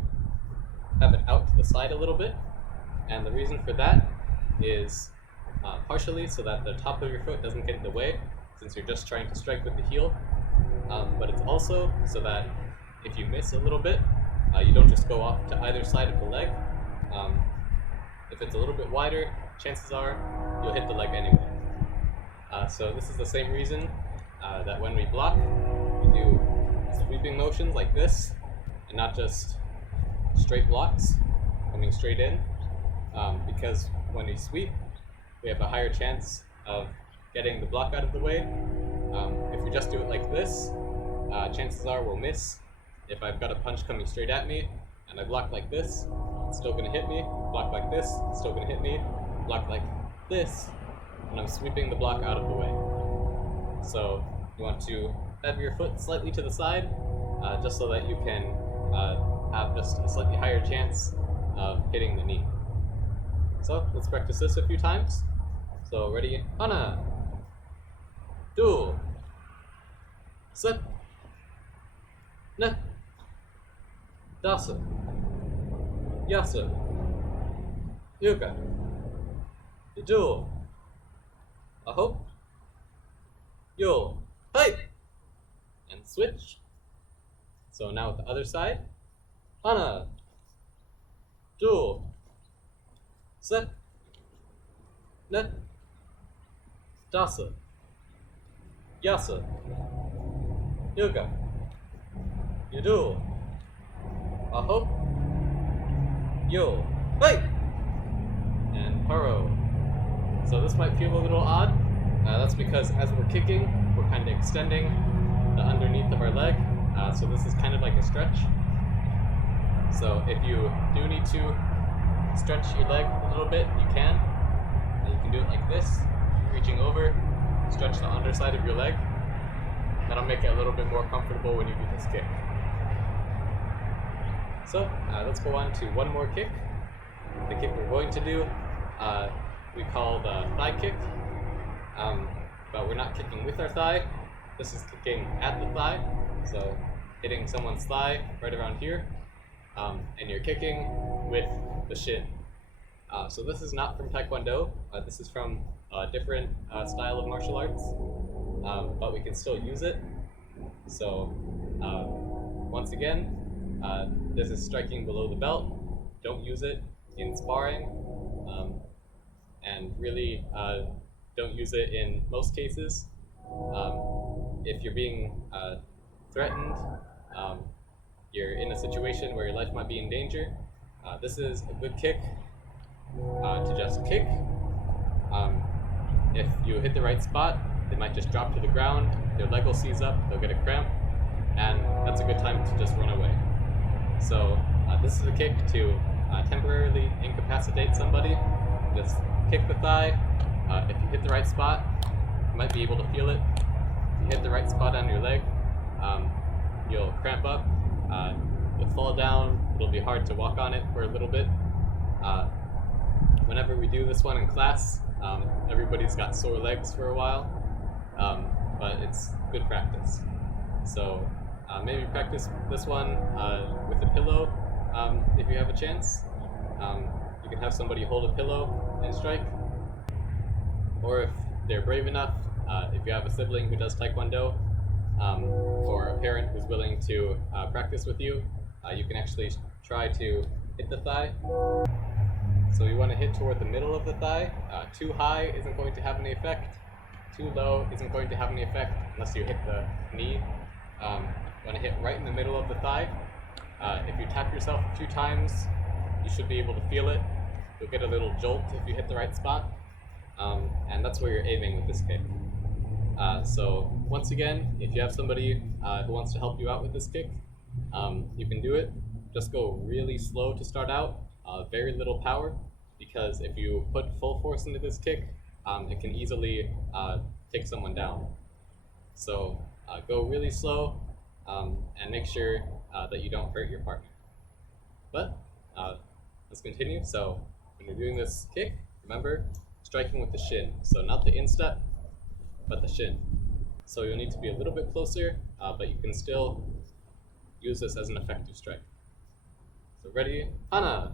have it out to the side a little bit. And the reason for that is partially so that the top of your foot doesn't get in the way, since you're just trying to strike with the heel. But it's also so that if you miss a little bit, you don't just go off to either side of the leg. If it's a little bit wider, chances are you'll hit the leg anyway. So this is the same reason that when we block, we do sweeping motions like this, and not just straight blocks coming straight in, because when we sweep, we have a higher chance of getting the block out of the way. If we just do it like this, chances are we'll miss. If I've got a punch coming straight at me, and I block like this, it's still going to hit me. Block like this, it's still going to hit me. Block like this, and I'm sweeping the block out of the way. So you want to have your foot slightly to the side, just so that you can have just a slightly higher chance of hitting the knee. So let's practice this a few times. So ready, hana, duel, set, net, dasu, yasu, yoga, duel, aho, yo, hey! And switch. So now with the other side, hana, duel, set, net, dasu, yasu, yoga, duel, aho, yo, hey! And paro. So this might feel a little odd, That's because as we're kicking, we're kind of extending the underneath of our leg. So this is kind of like a stretch. So if you do need to stretch your leg a little bit, you can. And you can do it like this, reaching over, stretch the underside of your leg. That'll make it a little bit more comfortable when you do this kick. So let's go on to one more kick. The kick we're going to do, we call the thigh kick, but we're not kicking with our thigh. This is kicking at the thigh, so hitting someone's thigh right around here, and you're kicking with the shin. So this is not from Taekwondo. This is from a different style of martial arts, but we can still use it. So once again, this is striking below the belt. Don't use it in sparring, and really don't use it in most cases. If you're being threatened, you're in a situation where your life might be in danger, this is a good kick to just kick. If you hit the right spot, they might just drop to the ground, their leg will seize up, they'll get a cramp, and that's a good time to just run away. So this is a kick to temporarily incapacitate somebody. Just kick the thigh. If you hit the right spot, you might be able to feel it. If you hit the right spot on your leg, you'll cramp up, you'll fall down, it'll be hard to walk on it for a little bit. Whenever we do this one in class, everybody's got sore legs for a while, but it's good practice. So maybe practice this one with a pillow if you have a chance. You can have somebody hold a pillow and strike. Or if they're brave enough, if you have a sibling who does Taekwondo, or a parent who's willing to practice with you, you can actually try to hit the thigh. So you want to hit toward the middle of the thigh. Too high isn't going to have any effect. Too low isn't going to have any effect unless you hit the knee. You want to hit right in the middle of the thigh. If you tap yourself a few times, you should be able to feel it. You'll get a little jolt if you hit the right spot. And that's where you're aiming with this kick. So once again, if you have somebody who wants to help you out with this kick, you can do it. Just go really slow to start out, very little power, because if you put full force into this kick, it can easily take someone down. So go really slow, and make sure that you don't hurt your partner. But let's continue. So when you're doing this kick, remember, striking with the shin. So not the instep, but the shin. So you'll need to be a little bit closer, but you can still use this as an effective strike. So ready, hana,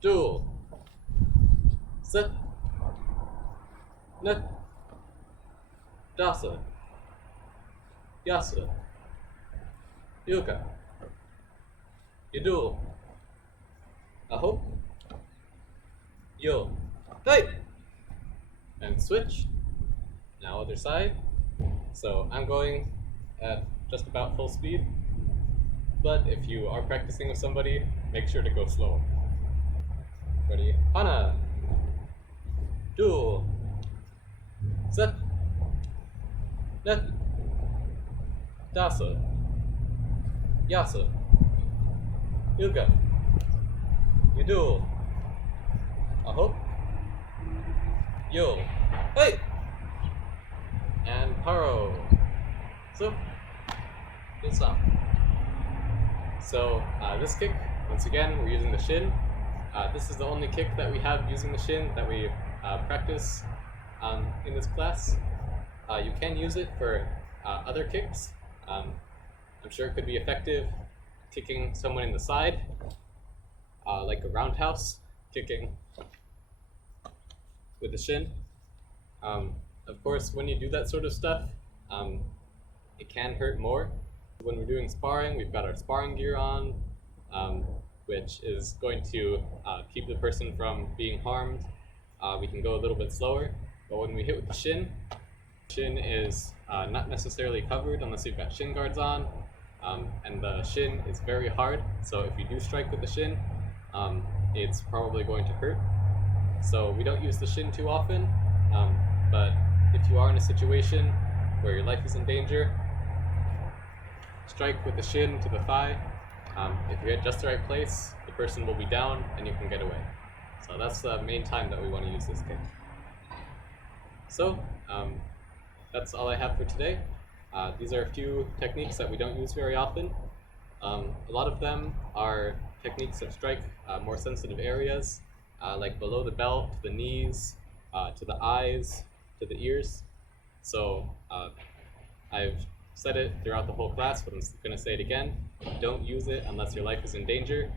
duel, set, net, dasa, yasa, yuka, yudul, aho, yo, hey, and switch. Now other side. So I'm going at just about full speed, but if you are practicing with somebody, make sure to go slow. Ready? Hana, duel, set, net, dasa, yasa, yuga, yudul, aho, yo, hey, and paro. So, good stop. So this kick, once again, we're using the shin. This is the only kick that we have using the shin that we practice in this class. You can use it for other kicks. I'm sure it could be effective kicking someone in the side, like a roundhouse, kicking with the shin. Of course, when you do that sort of stuff, it can hurt more. When we're doing sparring, we've got our sparring gear on, which is going to keep the person from being harmed. We can go a little bit slower, but when we hit with the shin is not necessarily covered unless you've got shin guards on, and the shin is very hard, so if you do strike with the shin, it's probably going to hurt. So we don't use the shin too often. but if you are in a situation where your life is in danger, strike with the shin to the thigh. If you hit just the right place, the person will be down and you can get away. So that's the main time that we want to use this kick. So that's all I have for today. These are a few techniques that we don't use very often. A lot of them are techniques that strike more sensitive areas, like below the belt, to the knees, to the eyes, to the ears. So I've said it throughout the whole class, but I'm going to say it again. Don't use it unless your life is in danger.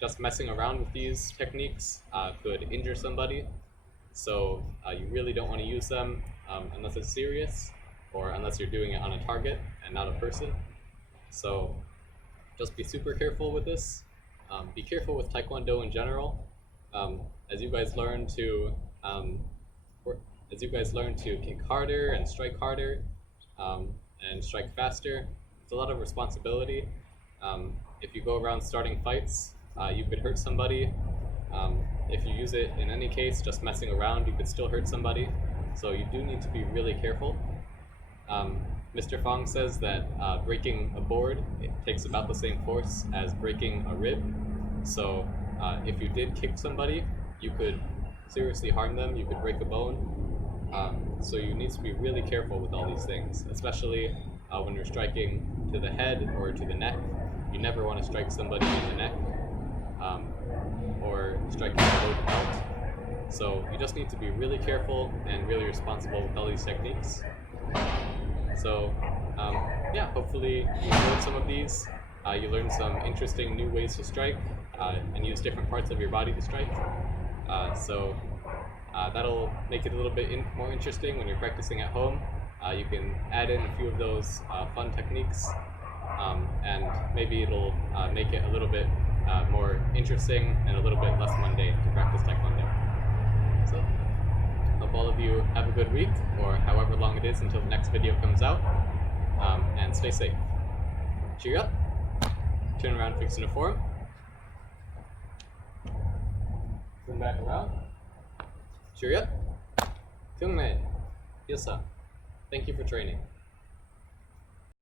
Just messing around with these techniques could injure somebody. So you really don't want to use them unless it's serious, or unless you're doing it on a target and not a person. So just be super careful with this. Be careful with Taekwondo in general. As you guys learn to kick harder and strike harder and strike faster, it's a lot of responsibility. If you go around starting fights, you could hurt somebody. If you use it in any case, just messing around, you could still hurt somebody. So you do need to be really careful. Mr. Fong says that breaking a board, it takes about the same force as breaking a rib. So if you did kick somebody, you could seriously harm them, you could break a bone. So you need to be really careful with all these things, especially when you're striking to the head or to the neck. You never want to strike somebody in the neck or striking below the belt. So you just need to be really careful and really responsible with all these techniques. So yeah, hopefully you learned some of these. You learned some interesting new ways to strike and use different parts of your body to strike. So that'll make it a little bit more interesting when you're practicing at home. You can add in a few of those fun techniques, and maybe it'll make it a little bit more interesting and a little bit less mundane to practice Taekwondo. So, hope all of you have a good week, or however long it is until the next video comes out, and stay safe. Cheer up, turn around, fix uniform, turn back around, cheer up, Fingernail, yes sir. Thank you for training.